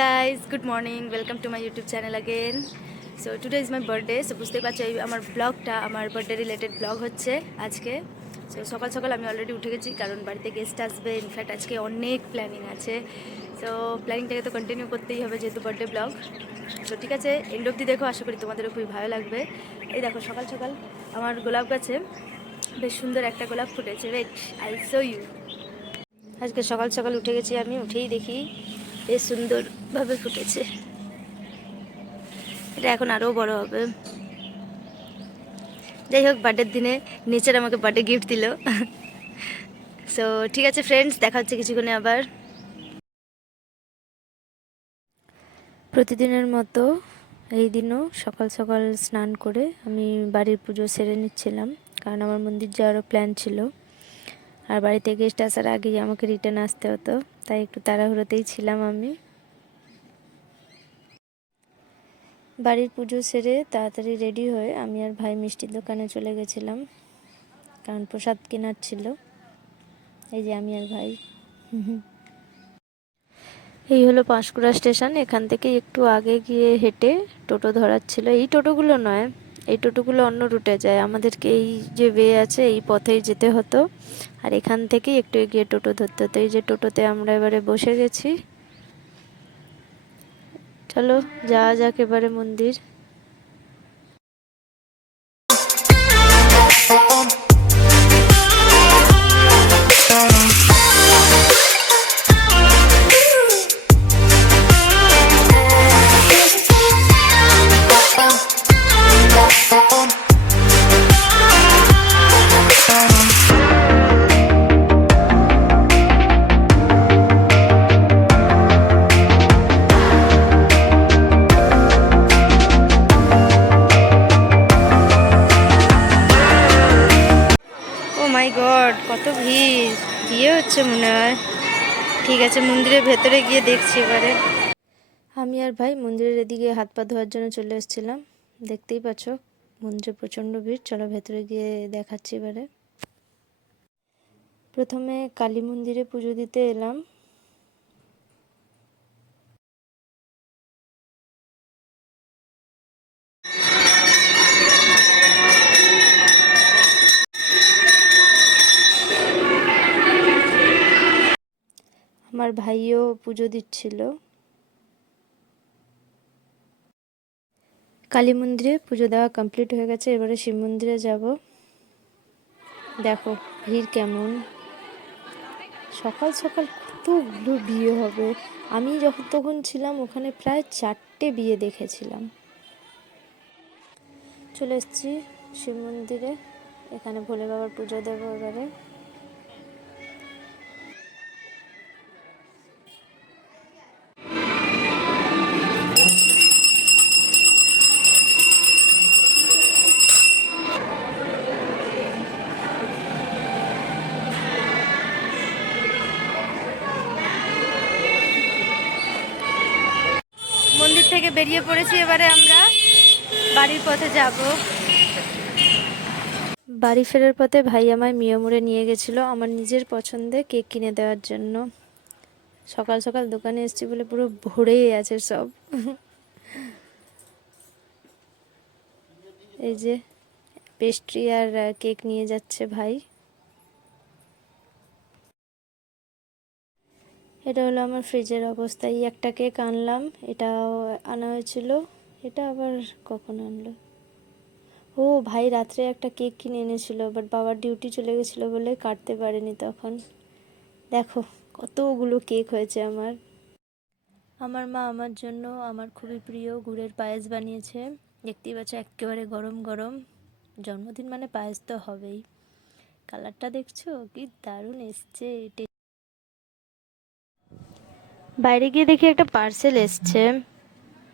guys, good morning. Welcome to my YouTube channel again. So today is my birthday. So বুঝতেই পারছো এই আমার ব্লগটা আমার বার্থডে রিলেটেড ব্লগ হচ্ছে আজকে। সো সকাল সকাল আমি অলরেডি উঠে গেছি কারণ বাড়িতে গেস্ট আসবে। ইনফ্যাক্ট আজকে অনেক প্ল্যানিং আছে। সো প্ল্যানিংটাকে তো কন্টিনিউ করতেই হবে যেহেতু বার্থডে ব্লগ। সো ঠিক আছে, এন্ড অবধি দেখো, আশা করি তোমাদেরও খুবই ভালো লাগবে। এই দেখো সকাল সকাল আমার গোলাপ গাছে বেশ সুন্দর একটা গোলাপ ফুটেছে। Wait, I show you. আজকে সকাল সকাল উঠে গেছি, আমি উঠেই দেখি বেশ সুন্দরভাবে ফুটেছে। এটা এখন আরও বড় হবে। যাই হোক, বার্থডের দিনে নেচার আমাকে বার্থডে গিফট দিল। সো ঠিক আছে ফ্রেন্ডস, দেখা হচ্ছে কিছুক্ষণে আবার। প্রতিদিনের মতো এই দিনও সকাল সকাল স্নান করে আমি বাড়ির পুজো সেরে নিচ্ছিলাম, কারণ আমার মন্দির যাওয়ারও প্ল্যান ছিল। আর বাড়িতে গেস্ট আসার আগেই আমাকে রিটার্ন আসতে হতো, তাই একটু তাড়াহুড়োতেই ছিলাম আমি। বাড়ির পুজো সেরে তাড়াতাড়ি রেডি হয়ে আমি আর ভাই মিষ্টির দোকানে চলে গেছিলাম, কারণ প্রসাদ কেনার ছিল। এই যে আমি আর ভাই। এই হলো পাঁশকুড়া স্টেশন। এখান থেকে একটু আগে গিয়ে হেঁটে টোটো ধরার ছিল। এই টোটোগুলো নয়, এই টোটোগুলো অন্য রুটে যায়, আমাদেরকে এই যে ওয়ে আছে এই পথেই যেতে হতো। আর এখান থেকেই একটু এগিয়ে টোটো ধরতে হতো। এই যে টোটোতে আমরা এবারে বসে গেছি। চলো যাওয়া যাক এবারে মন্দির। মাই গড, কত ভিড়! বিয়ে হচ্ছে মনে হয়। ঠিক আছে, মন্দিরের ভেতরে গিয়ে দেখছি এবারে। আমি আর ভাই মন্দিরের এদিকে হাত পা ধোয়ার জন্য চলে এসেছিলাম। দেখতেই পাচ্ছ মন্দিরে প্রচণ্ড ভিড়। চলো ভেতরে গিয়ে দেখাচ্ছি এবারে। প্রথমে কালী মন্দিরে পুজো দিতে এলাম। আমার ভাইও পুজো দিচ্ছিল। কালী মন্দিরে পুজো দেওয়া কমপ্লিট হয়ে গেছে, এবারে শিব মন্দিরে যাব। দেখো ভিড় কেমন! সকাল সকাল কতগুলো বিয়ে হবে। আমি তখন ছিলাম ওখানে প্রায় 4টে বিয়ে দেখেছিলাম। চলে এসেছি শিব মন্দিরে। এখানে ভোলে বাবার পুজো দেবো এবারে। মন্দির থেকে বেরিয়ে পড়েছি, এবারে আমরা বাড়ির পথে যাব। বাড়ি ফেরার পথে ভাই আমায় মিয়ামোড়ে নিয়ে গেছিলো আমার নিজের পছন্দে কেক কিনে দেওয়ার জন্য। সকাল সকাল দোকানে এসেছি বলে পুরো ভরেই আছে সব। এই যে পেস্ট্রি আর কেক নিয়ে যাচ্ছে ভাই। এটা হলো আমার ফ্রিজের অবস্থা। এই একটা কেক আনলাম, এটাও আনা হয়েছিল। এটা আবার কখন আনলো? ও ভাই রাত্রে একটা কেক কিনে এনেছিল, বাট বাবার ডিউটি চলে গেছিলো বলে কাটতে পারেনি তখন। দেখো কতগুলো কেক হয়েছে আমার। আমার মা আমার জন্য আমার খুবই প্রিয় গুড়ের পায়েস বানিয়েছে। দেখতেই পাচ্ছ একেবারে গরম গরম। জন্মদিন মানে পায়েস তো হবেই। কালারটা দেখছো কি দারুণ এসছে। বাইরে গিয়ে দেখি একটা পার্সেল এসছে।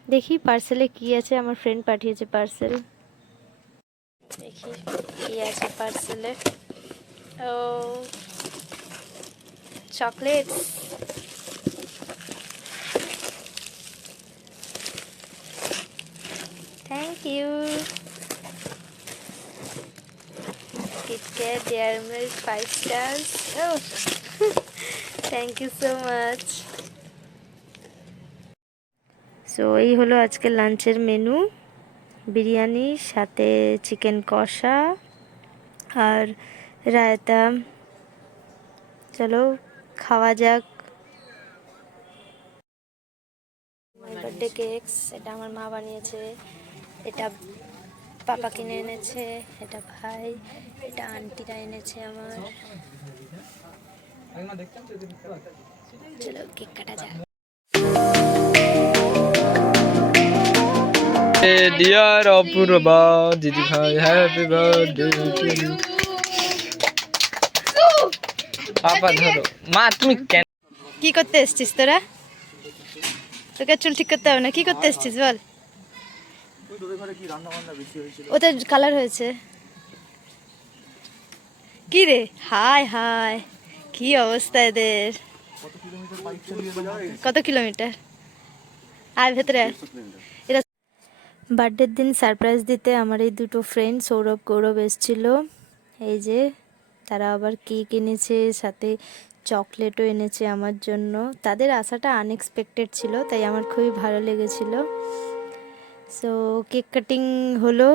দেখি পার্সেলে কি আছে। আমার ফ্রেন্ড পাঠিয়েছে পার্সেল। দেখি কি আছে পার্সেলে। ও chocolate. Thank you. KitKat, Dairy Milk, 5 stars. Oh, thank you so much. So এই হলো আজকে লাঞ্চের মেনু, বিরিয়ানি সাথে চিকেন কষা আর রায়তা। চলো খাওয়া যাক। বার্থডে কেকস, এটা আমার মা বানিয়েছে, এটা পাপা কিনে এনেছে, এটা ভাই, এটা আন্টিরা এনেছে আমার। চলো কেক কাটা যাক। ডিয়ার অপূর্বা দিদি ভাই, হ্যাপি বার্থডে টু ইউ। পাপা ধরো। মা তুমি কেন কি করতে এসছিস তোরা? তোকে চুল ঠিক করতে হবে না, কি করতে এসছিস বল? ওতে কালার হয়েছে কি রে? হায় হায়, কি অবস্থা এদের! কত কিলোমিটার? আর ভেতরে এরা বার্থডের দিন সারপ্রাইজ দিতে আমার এই দুটো ফ্রেন্ড সৌরভ গৌরব এসেছিল। এই যে তারা আবার কেক এনেছে, সাথে চকলেটও এনেছে আমার জন্য। তাদের আসাটা আনএক্সপেক্টেড ছিল, তাই আমার খুবই ভালো লেগেছিল। সো কেক কাটিং হলো।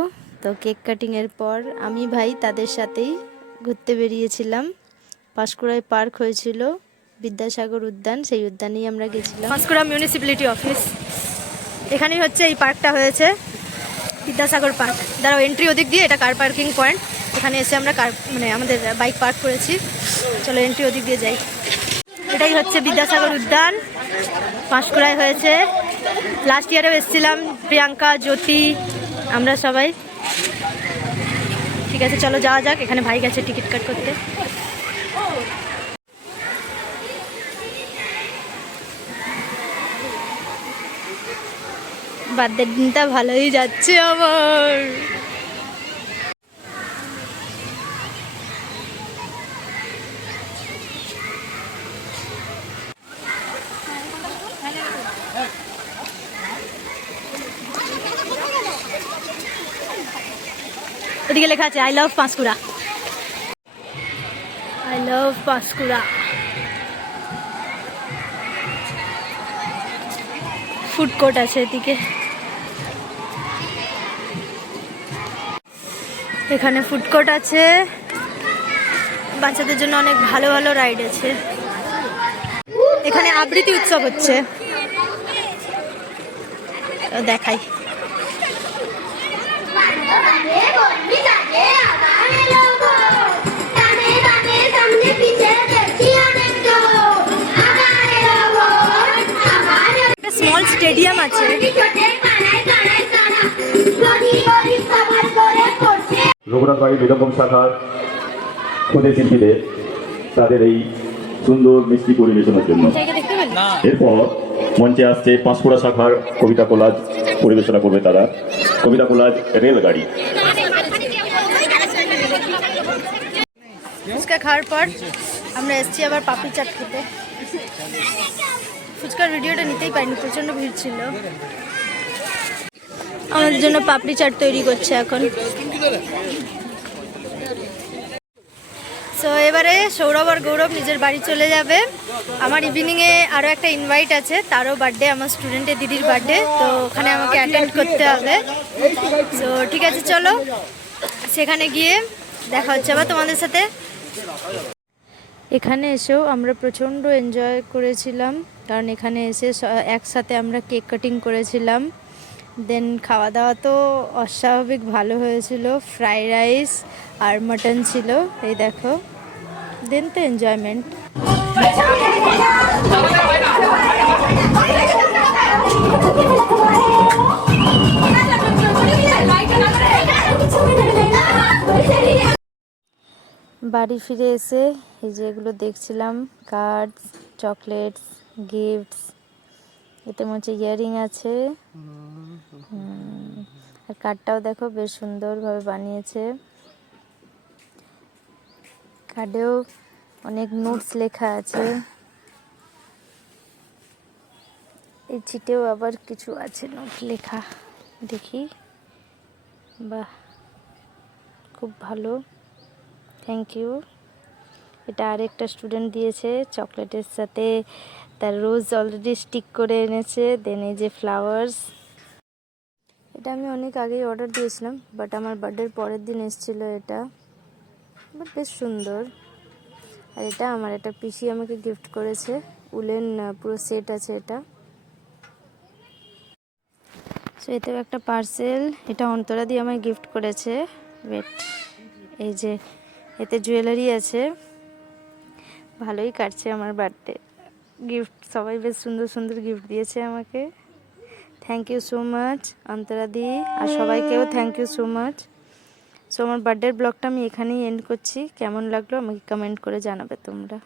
তো কেক কাটিংয়ের পর আমি ভাই তাদের সাথেই ঘুরতে বেরিয়েছিলাম। পাঁশকুড়ায় পার্ক হয়েছিল, বিদ্যাসাগর উদ্যান, সেই উদ্যানেই আমরা গেছিলাম। পাঁশকুড়া মিউনিসিপ্যালিটি অফিস, এখানেই হচ্ছে এই পার্কটা হয়েছে, বিদ্যাসাগর পার্ক। দাঁড়াও, এন্ট্রি ওদিক দিয়ে, এটা কার পার্কিং পয়েন্ট। এখানে এসে আমরা আমাদের বাইক পার্ক করেছি। চলো এন্ট্রি ওদিক দিয়ে যাই। এটাই হচ্ছে বিদ্যাসাগর উদ্যান, পাঁশকুড়ায় হয়েছে। লাস্ট ইয়ারেও এসেছিলাম, প্রিয়াঙ্কা, জ্যোতি, আমরা সবাই। ঠিক আছে চলো যাওয়া যাক। এখানে ভাই গেছে টিকিট কাট করতে। বার্থডের দিনটা ভালোই যাচ্ছে আমার। ওদিকে লেখা আছে I love Panskura, I love Panskura. Food court আছে এদিকে, এখানে ফুড কোর্ট আছে, বাচ্চাদের জন্য অনেক ভালো ভালো রাইড আছে। এখানে আবৃত্তি উৎসব হচ্ছে, দেখাই। স্মল স্টেডিয়াম আছে। রঘুনাথ বাড়ি বেদম শাখার খোঁজে শিল্পীদের তাদের এই সুন্দর মিষ্টি পরিবেশনের জন্য। এরপর মঞ্চে আসছে পাঁশকুড়া শাখার কবিতা কোলাজ পরিবেশনা করবে তারা। কবিতা কোলাজ রেলগাড়ি। ফুচকা খাওয়ার পর আমরা এসেছি আবার পাপড়ি চাট খেতে। ফুচকার ভিডিওটা নিতেই পারিনি, প্রচণ্ড ভিড় ছিল। আমাদের জন্য পাপড়ি চাট তৈরি করছে এখন। সো এবারে সৌরভ আর গৌরব নিজের বাড়ি চলে যাবে। আমার ইভিনিংয়ে আরও একটা ইনভাইট আছে, তারও বার্থডে, আমার স্টুডেন্টের দিদির বার্থডে, তো ওখানে আমাকে অ্যাটেন্ড করতে হবে। সো ঠিক আছে চলো, সেখানে গিয়ে দেখা হচ্ছে আবার তোমাদের সাথে। এখানে এসেও আমরা প্রচণ্ড এনজয় করেছিলাম, কারণ এখানে এসে একসাথে আমরা কেক কাটিং করেছিলাম। দেন খাওয়া দাওয়া তো অস্বাভাবিক ভালো হয়েছিল, ফ্রাইড রাইস আর মাটন ছিল, এই দেখো। দেন তো এনজয়মেন্ট। বাড়ি ফিরে এসে এই যে এগুলো দেখছিলাম, কার্ডস, চকলেটস, গিফটস। এতে মনে হচ্ছে ইয়াররিং আছে। আর কার্ডটাও দেখো বেশ সুন্দরভাবে বানিয়েছে। কার্ডেও অনেক নোটস লেখা আছে। এই চিটেও আবার কিছু আছে নোট লেখা, দেখি। বাহ, খুব ভালো, থ্যাংক ইউ। এটা আরেকটা স্টুডেন্ট দিয়েছে, চকলেটের সাথে তার রোজ অলরেডি স্টিক করে এনেছে। দেন এই যে ফ্লাওয়ার্স, এটা আমি অনেক আগেই অর্ডার দিয়েছিলাম, বাট আমার বার্থডের পরের দিন এসেছিলো এটা। বাট বেশ সুন্দর। আর এটা আমার একটা পিসি আমাকে গিফট করেছে, উলেন পুরো সেট আছে এটা। সো এতেও একটা পার্সেল, এটা অন্তরা দিয়ে আমায় গিফট করেছে। ওয়েট, এই যে এতে জুয়েলারি আছে। ভালোই কাটছে আমার বার্থডে। গিফট সবাই বেশ সুন্দর সুন্দর গিফট দিয়েছে আমাকে। Thank you so much Antara di, আর সবাইকেও thank you so much. So আমার বার্থডের ব্লগটা আমি এখানেই এন্ড করছি। কেমন লাগলো আমাকে কমেন্ট করে জানাবে তোমরা।